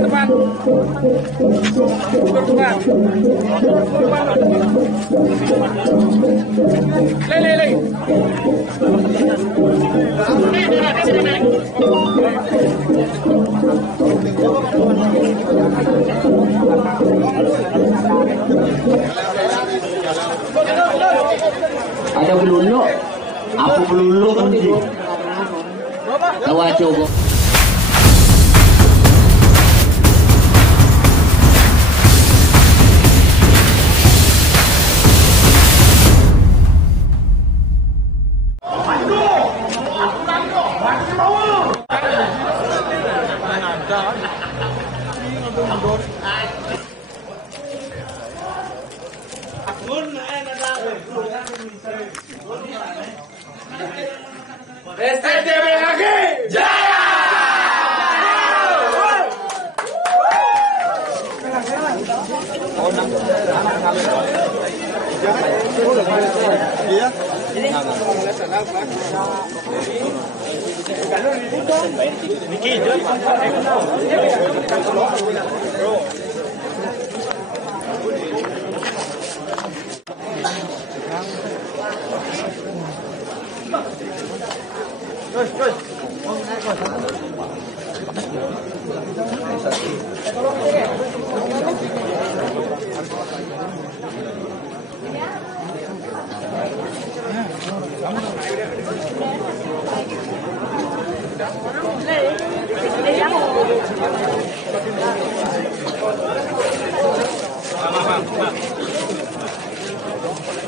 Depan. Lei. Ada pelulu, aku pelulu kan sih. Tawa coba. STBHG Jaya!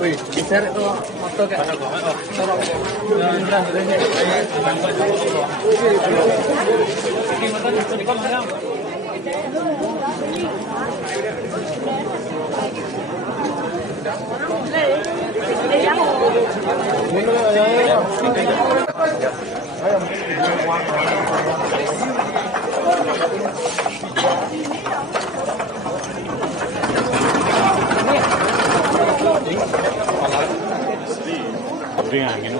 Wih, geser itu motor kayak angin.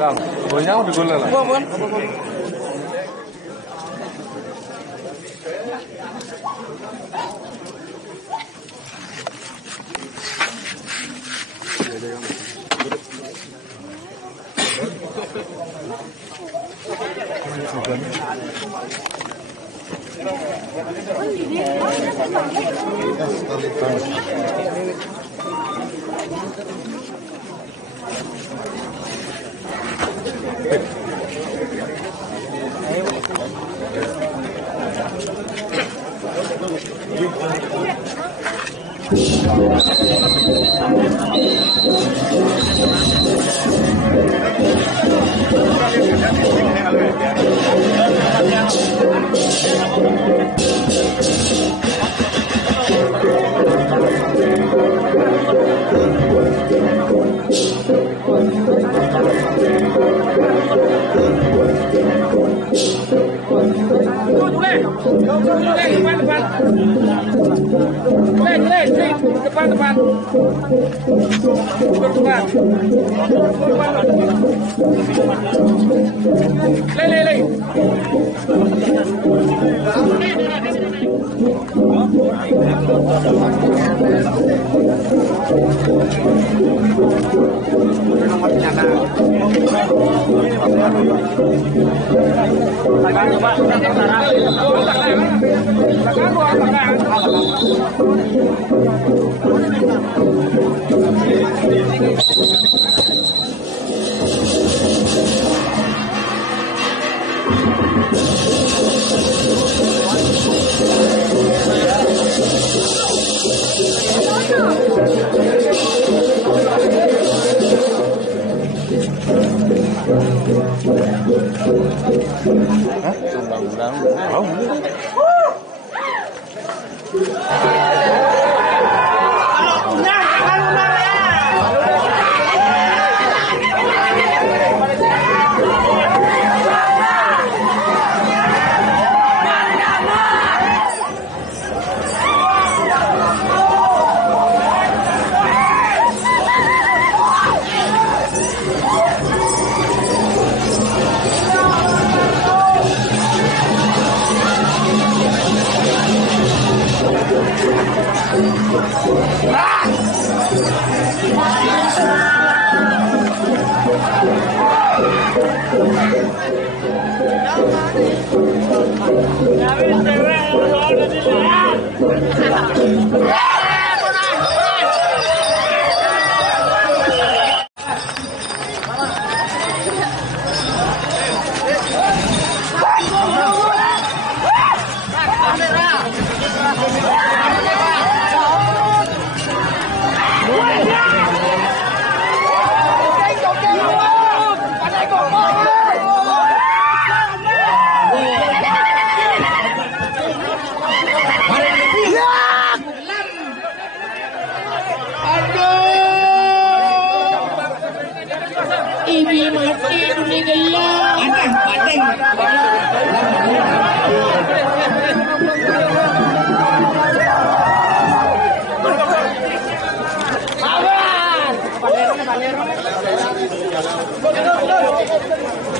Bang, bonya udah gula lah. Depan. Lei.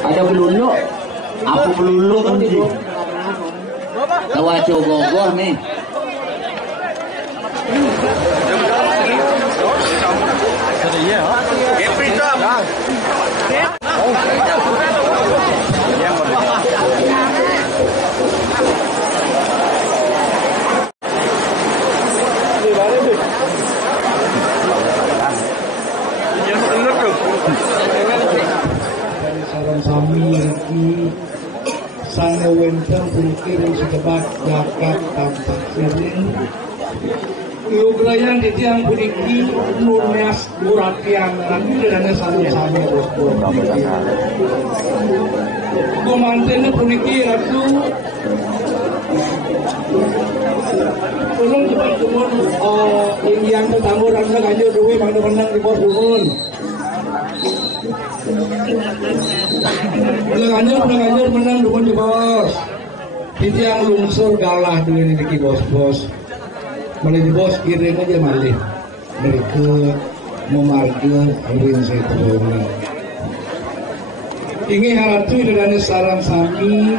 Ada belulu, aku belulu kan sih. Tawa cogogoh nih. Sami sang wenten pulkir sedebat jagat tampak siring iugrayan di tiang puniki nurnias duratian nanti dana sami bosku kumantene puniki ratu ulung cepat kumun yang ketangguh rasa kanjo duwe mana menang di bos kumun Udah menang dukun di bos. Itu yang lungsur galah dulu ini bos. Mulai di bos kirim aja malih. Berikut memarga alwin saya terlalu. Ingin haratu dengan sarang sami.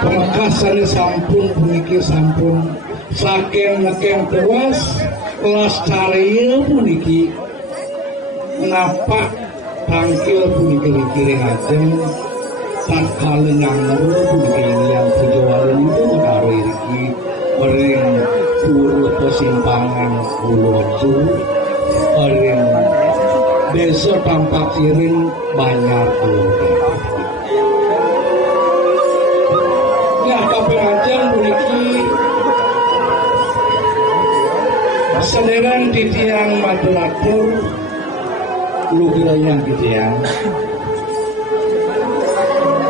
Pemekasan sampun pemikir sampun. Saking nekeng tewas. Kelas caril puniki. Kenapa tangkil puniki ngajeng tak kali nganggur puniki yang pujawalan itu menaruh iki bering turut pesimpangan Uluju bering desa tampak siring banyak keluarga nah tapi ngajeng puniki sederan di tiang maturatur lugiranya gitu ya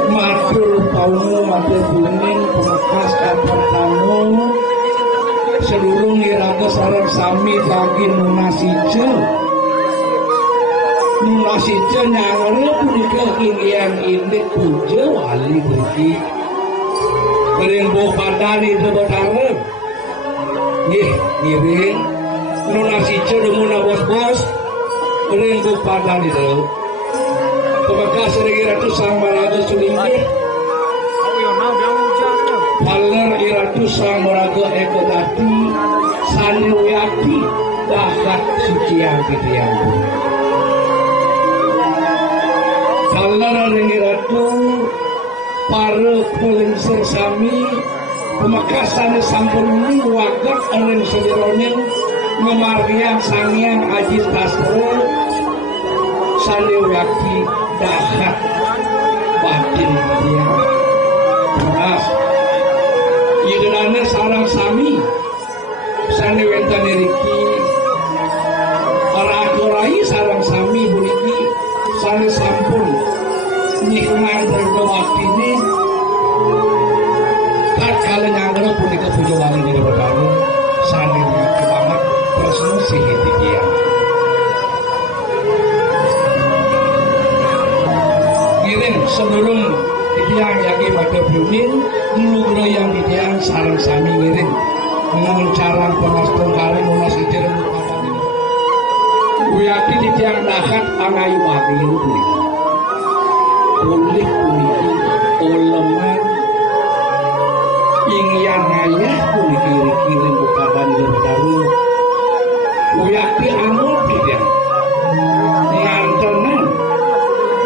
matur paumu matur buning pemekas kapal tamu seluruh ngiraga sarang sami lagi nunasice nyangere punika inggian indik puja wali beki kering boh padani sebenarnya ngiring nunasice demuna bos-bos Ringgo padang itu, pemekas sering iratu sang maraga sulinggi, paler iratu sang maraga ekodati, sanuyati, dahat sucian kitian. Paler ring iratu, para pelensir sami, pemekasan sampun ini wagat ring sedironing, memargian sangian ajit tasro. Saliwaki dahat batin dia maaf yidana sarang sami saliwentan riki para agorai sarang sami buniki sali sampun nikmat sebelum Didiang yagi pada Brunin ngelugro yang Didiang sarang sami ngiring dengan cara pengaston kali munas itirem Uyaki Didiang dahat angayu wagi ini kulit puniki oleman ingyan ngayah puniki kirim bukadan berdaru Uyaki amul Didiang ngantenan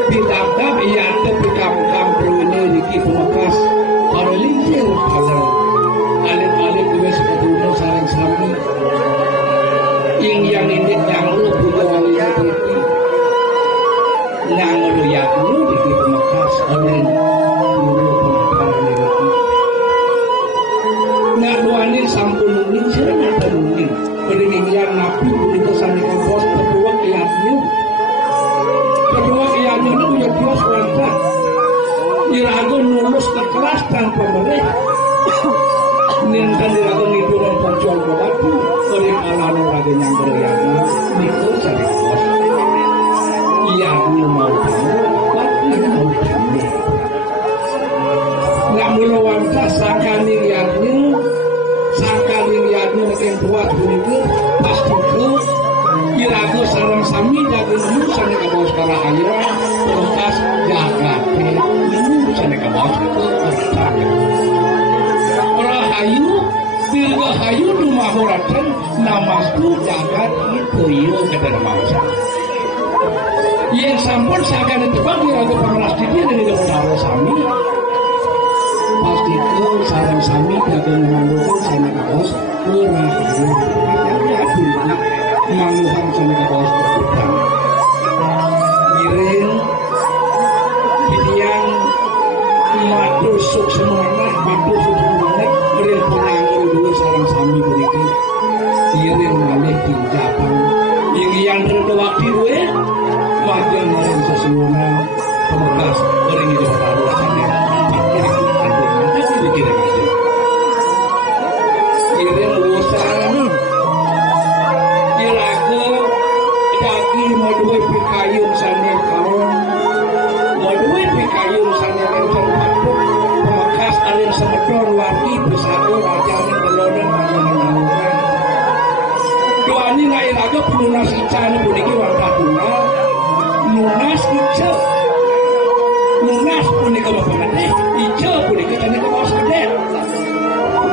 ditangkap iya tepi kampung ini Riki Pemekas para lincir kalau alit-alit gue sebetulnya sarang sami yang ini nyanglu punya walian Riki nyanglu yaknu Riki Pemekas oleh guru pengetahuan Riki ngaduani sampun lincir nyata mungkin berdingian nabi begitu sandikan bos berdua kiatnya kedua ianya itu punya kios lancar diragu lulus ke kelas tanpa mereka nintan diragu ngiduran penjual ke batu dari kalana lagi yang beriana itu cari kos ianya mau kamu batu mau kamu nggak mulu wangsa sakani liatnya makin kuat begitu pasti ke irago sarang sami jago nemu sana ke bawah sekarang aja lepas jaga nemu sana ke bawah orang hayu dirga hayu rumah horatan namasku jaga itu iyo kata mangsa yang sampun sakan itu bagi irago pengeras dia dari dalam sami pasti ke sarang sami jago nemu sana ke bawah kurang mangluhan sama ke bawah berhutang giring Didiang matusuk semangat giring penanggung dulu sarang sami begitu giring malih tinjakan yang terkewakti gue wajan main sesuuna Pemekas giring di Jawa Barat sana pakai tapi begini aja giring usaha modue pikayun sana kaum modue pikayun sana kaum Pemekas alin semedor lagi bersatu wajaran belodan masalah doani naik laga pelunas ican puniki warga tunggal lunas ica lunas punika bapak gede ica punika kena ke bawah gede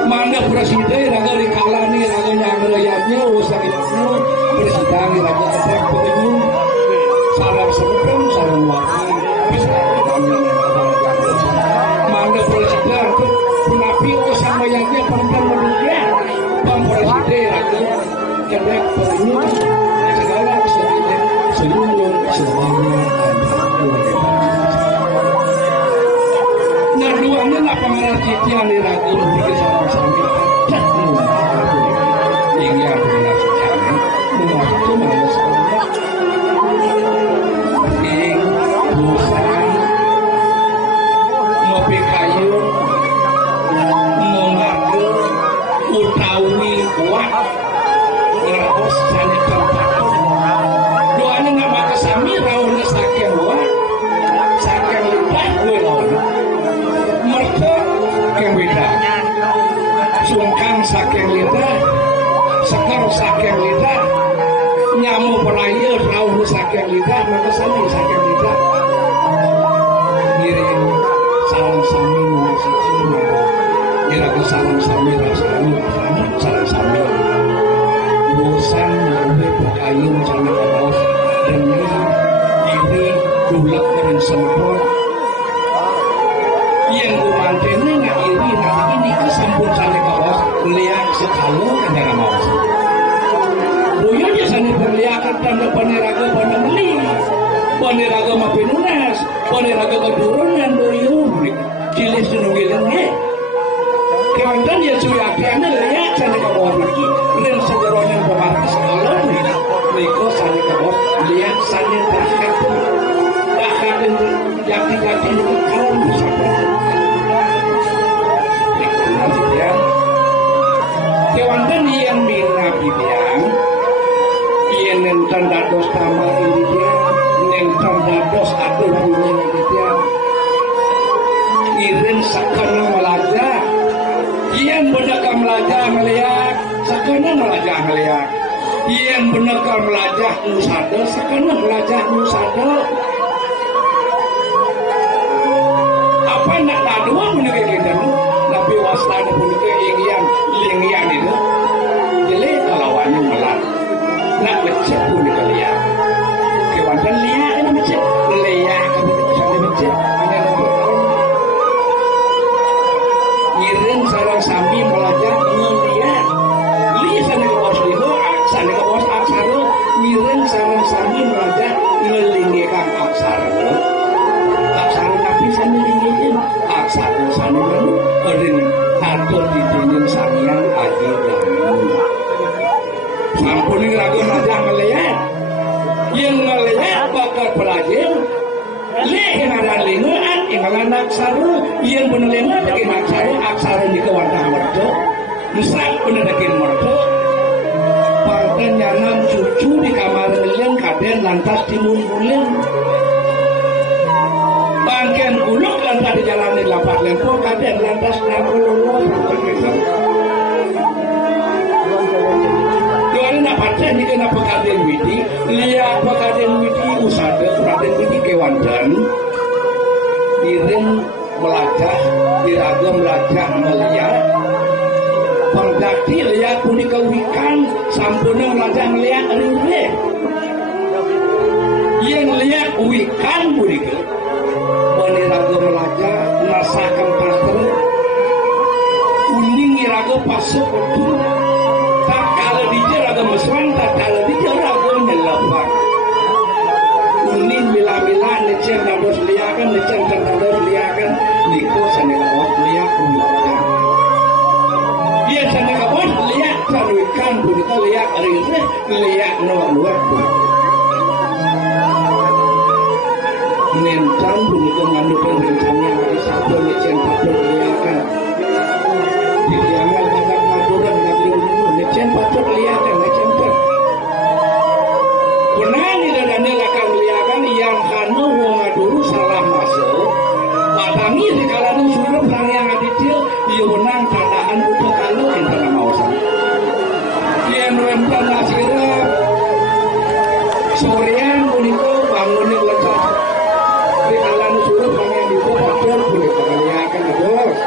mana presiden laga dikalani laga nyangrayatnya urusan itu presiden laga ketek petinju sarang sebetulnya sarang wakil bisa mana presiden penapi sama yangnya perempuan mendunia bang presiden laga ketek petinju segala seluruh semuanya nah duanya lah pengarah citian di lagu berikut sama-sama tinggi yang benar sejarah mengaku malas ngopi kayu mengaku utawi kuat ngeros jani tempat doanya nggak maka sami rawuhnya sakit kuat sakit lidah gue lawan mereka yang beda sungkan sakit lidah sekar sakit lidah nyamuk pelaya rawuh sakit lidah maka sami sakit lidah ngiring salam sami mengasih iraku salam sami rasanya salam sami bosan ngawe pakayun sama kaos demi ini dulak dengan semua yang kumantennya nggak iri nanti ini kesampun sama kaos lihat sekali negara mau buya biasanya perlihatkan tanda peneraga pada beli peneraga maupun lunas peneraga keturunan buya cilis senugilnya kemudian dia suyaknya lihat sana kaos lagi dan sederhana pemarkas kalau Niko sana kaos lihat sana bahkan jati-jati itu kalau bisa kewantan yang minat bilang yang nentang dados kamar ini dia nentang dados atau punya dia sakana melajah ngeliat yang benekar melajah nusada sakana melajah nusada apa nak tadua menegai kita tapi waslana menegai ingyan itu jadi lawannya melat nak becek pun kalian kewantan lihat ini becek leyak kamu sampai becek ada ngiring sarang sambi melajah ngeliat lisan ke bos liho aksan ke bos aksara ngiring sarang sambi melajah ngelinggikan aksara tapi sana linggikan aksara sana ering atur di dunia sangian aji dan sampun lagu melajah ngeliat yang ngeliat bakal pelajir yang ada lingaan yang ada aksara yang benar lingaan dengan aksara di kewarna merdu misal benar dengan merdu parten nyanam cucu di kamar ngelian kaden lantas timun bulan bangkian gulung lantas di jalan di lapak lempo kaden lantas narkololo nak paten ni kena pekaden widi lihat pekaden widi usada pekaden widi kewandan diring melajah diraga melajah melihat pengdaki lihat punika wikan sampuna melajah melihat ringle yang lihat wikan punika meniraga melajah masakan pasir uning iraga pasuk betul tak kalau dia raga mesran tak kalau dia raga nyelapak unin bila-bila necen dados liakan necen dados liakan niko sanega bos liak ulikan dia sanega bos liak saruikan buniko liak rinse liak luar nencan buniko nganukan rencannya satu necen dados liakan didiamal kakak maduran necen patut liakan necen pun punani dan lakan liakan yang kanu wong dulu salah masuk matangi sekalanu suruh sang yang adicil dia menang tandaan udah kalau entah mausan yang rempah nasira sorean puniko bangunnya lekat sekalanu suruh sang yang itu patut puniko liakan terus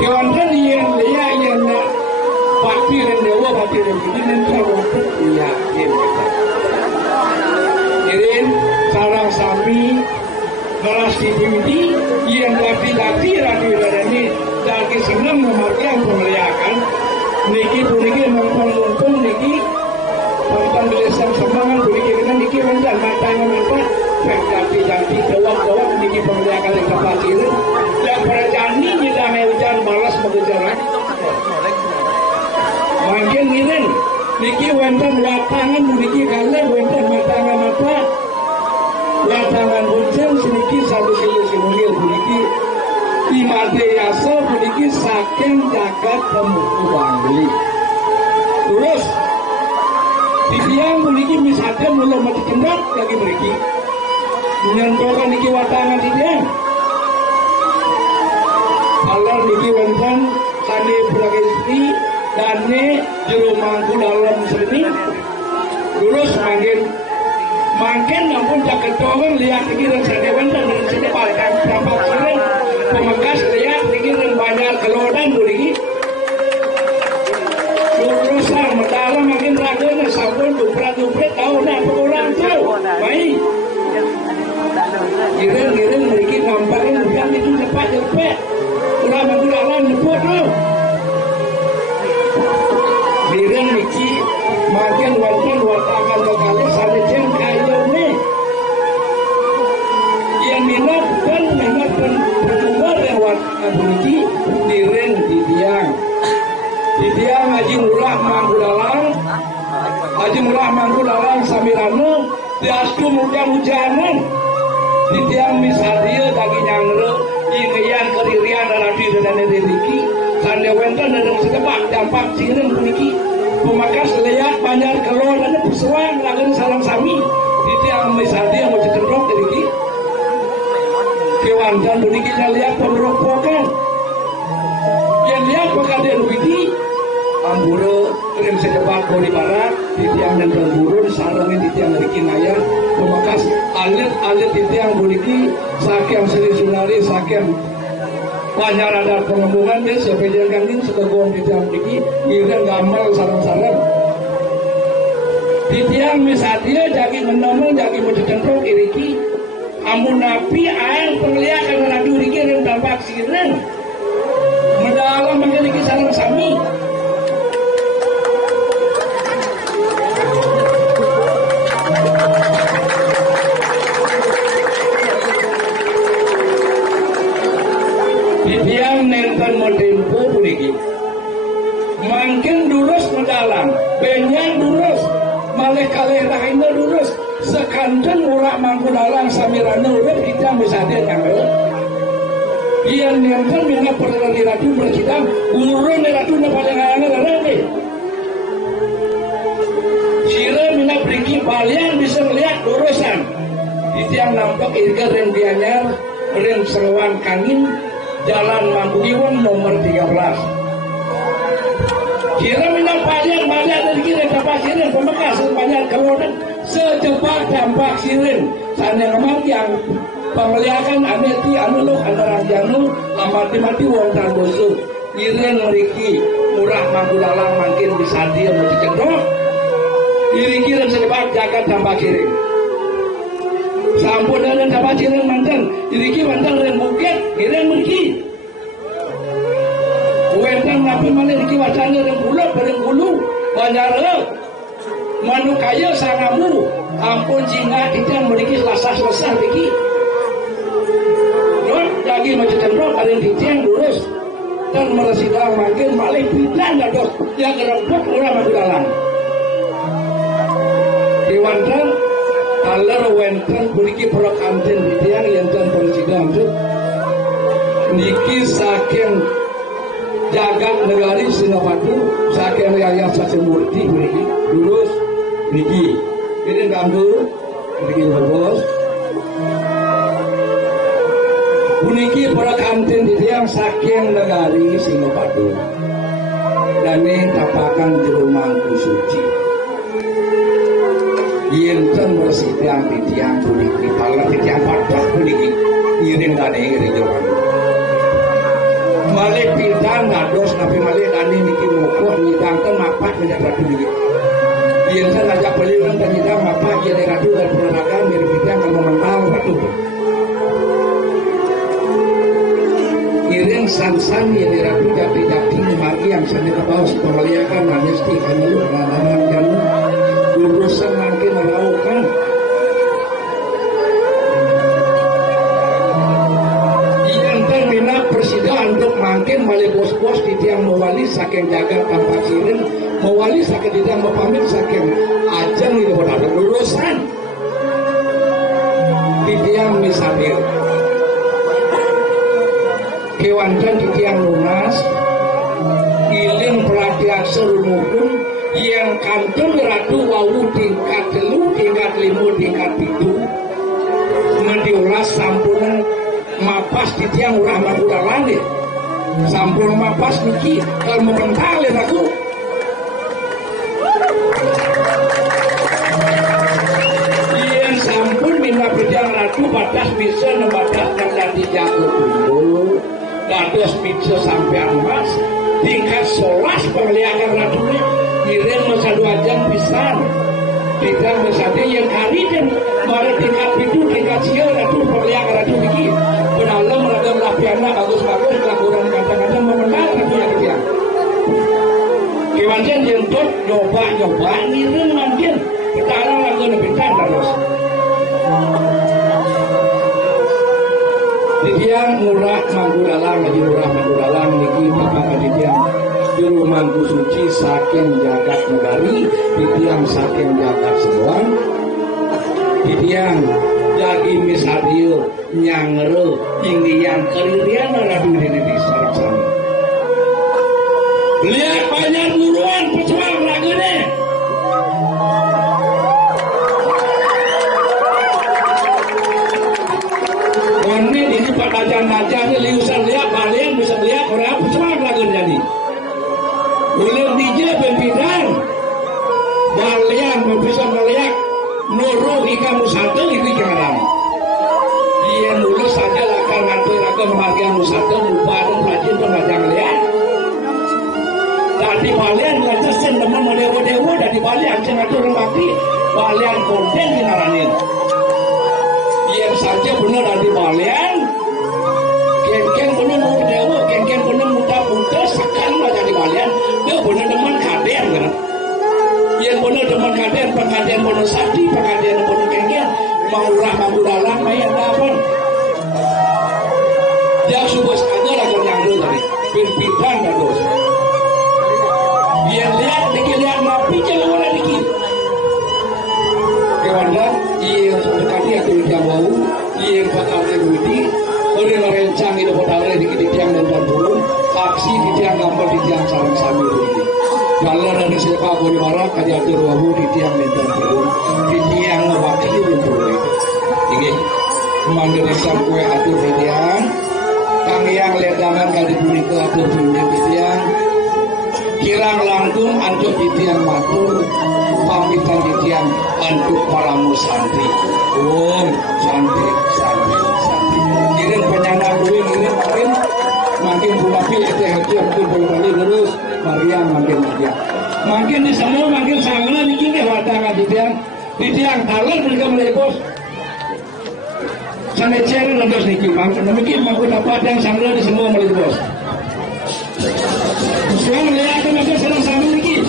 Kewantan yang lihat yang nak bakti dan dewa bakti dan begini nanti untuk yakin Irin sarang sambi balas dibudi yang laki-laki ini lagi senang memarkian pemeliakan niki puniki nonton niki tentang belisan semangat puniki kita niki menjan mata laki-laki dewak niki pemeliakan yang dapat irin dan perjani kita hujan balas mengejar mungkin irin niki wenten lapangan niki kalian wenten matangan mata lapangan hujan sedikit satu kilo semulir niki imade yaso niki saking jagat temuku bangli terus dibiang niki misalnya mulai mati kendap lagi meriki menyentuhkan niki watangan dibiang Allah niki wenten sani beragam istri dan ini jero mangku dalam sini terus makin nampun jaket orang lihat niki dan sani wenten dan sini balikan berapa sering pemegas lihat niki dan banyak kelodan niki terusan mendalam makin raganya sampun dupret tahu nak orang tahu baik giring niki nampaknya bukan itu cepat ulah menggunakan nyebut tu giring niki makin wenten watakan kekali sana jen kayu ni yang minat dan berjumpa lewat niki giring didiang Haji Murah Manggulalang Samirano diastu hujan-hujanan didiang misalnya daging nyangre ingin keririan dalam diri dan niki sande wenten dan sedepak dampak singren puniki pemakas lihat banyak keluar dan persuan lagun salam sami didiang misalnya mau cenderung niki kewantan puniki lihat pemeropokan yang lihat pekadang widi Amburo kirim secepat bodi barat di tiang dan burun sarangin di tiang dari kinaya memakas alit di tiang boliki sakian seri sunari sakian panyaradar pengembungan dia sepejan kangin sekegong di tiang boliki iran gambar sarang-sarang di tiang misalnya jadi menomong jadi mencecentrok iriki amun napi air penglihakan radu iriki dan tampak siren mendalam memiliki sarang sami yang nenten medempo puniki makin durus mendalam benyan durus malih kalih rahina durus sekanten ora mangku dalang samirana urip kita bisa kanggo yang nenten mina perlu diratu bercidam urun diratu na padangana rene sira mina pergi balian bisa melihat urusan tiang nampak irga rendianyar ren seruan kangin Jalan Mangkuiwon nomor 13. Kira minat banyak dari kira dapat sirin pembekas banyak keluar secepat dampak sirin. Sana memang yang pemeliharaan ameti anuluk antara janu amati wong dan bosuk. Iren meriki murah Mangkudalang makin bisa dia mencendok. Iriki dan secepat jaga dampak sirin. Sampun dan dapat siring mantan, iriki mantan dan bukit, iren meriki. Wentang napi mana iriki wacana dan bulu, banyara, manu kaya sangamu, ampun jingga kita meriki selasa iriki. Rot lagi macam cendok ada yang ditiang lurus dan meresidang makin balik bidan dok yang kerebut orang Mangkudalang. Diwantan kalau wenteng beriki produk kantin di tiang yang dan persidang itu niki saking jagat negari Sinopatu saking Yayat Sasemurti beriki lurus niki ini rambu beriki bos buniki produk kantin di tiang saking negari Sinopatu dan ini tapakan jero Mangku Suci Yenten bersidang di tiang puniki, pala di tiang patah puniki, iring dani iring jalan. Malik pindah ngados nabi malik dani niki mokoh nyidangkan mapak menjaga puniki. Yenten ajak peliwan dan nyidang mapak jadi ratu dan peneragan mirip pindah kalau mental ratu. Iring san jadi ratu jati mati yang seni kepaus pemeliakan amnesti kami lawan jalan. Urusan makin melakukan yang terminal persidangan untuk makin balik bos-bos di tiang mewali saking jaga tanpa sirin mewali saking tidak mepamit saking ajang itu benar urusan di tiang misalnya kewancan di tiang lunas iling pelatihan serumukun yang kantun ratu wawu tingkat 3, tingkat 5, tingkat 7 mendiulas sampun mapas di tiang urah Mangkudalang deh sampun mapas niki kalau membentalin aku yang sampun minta bidang ratu batas bisa membataskan dari jago tunggu dados bisa sampai emas tingkat 11 pemeliharaan ratunya kirim masa 2 jam pisan tidak misalnya yang hari dan mari tingkat itu tingkat sial ratu pemeliharaan ratu ini pedalam ragam lapiana bagus-bagus kelakuan kata-kata memenang ratu yang dia kewajian jentot nyoba kirim makin petara lagu lebihkan terus didiang murah Mangkudalang lagi murah Mangkudalang niki bapak didiang juru Mangku Suci saking jagat negari didiang saking jagat sebuan didiang lagi misadio nyangero ingdian keririan radu di sarang lihat banyak buruan pesuang lagu deh ini di Pak Najan liusan lihat balian bisa lihat orang pesuang lagu jadi belum di kemargian wisata lupa dan rajin pengajar lihat. Dari balian ngajar sen teman dewa dari balian sen atur mati balian konten dinaranin. Yang saja benar dari balian. Ken benar mau dewa, ken benar muda sekali lah dari balian. Dia benar teman kader kan. Yang benar teman kader, pengajian benar sakti, pengajian benar ken maulah mau dalam bayar dapat. Dia subus aja lah yang dulu tadi, pimpinan terus. Yang lihat napi jangan orang dikit. Kewana, iya seperti atau yang bau, iya bakal terbudi. Orang rencang itu bakal dikit tiang dan bantuan, aksi di tiang gambar di tiang sarang sambil dikit. Kalau dari siapa boleh marah, kaji atur wahu di tiang dan bantuan, di tiang waktu itu bantuan. Ini mandiri sampai atur di tiang. Kang yang ledangan kali buni ke atur punya titian kirang langkung antuk titian matur pamitan titian antuk palamu santri santri kirim penyana gue makin bumapi itu mungkin boleh terus Maria makin di sana makin sangat dikini wadangan titian talan mereka melebos sana cari landas niki mungkin mampu dapat yang sanggul di semua mulut bos. Semua melihat mampu sedang sambil niki.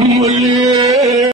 Mulia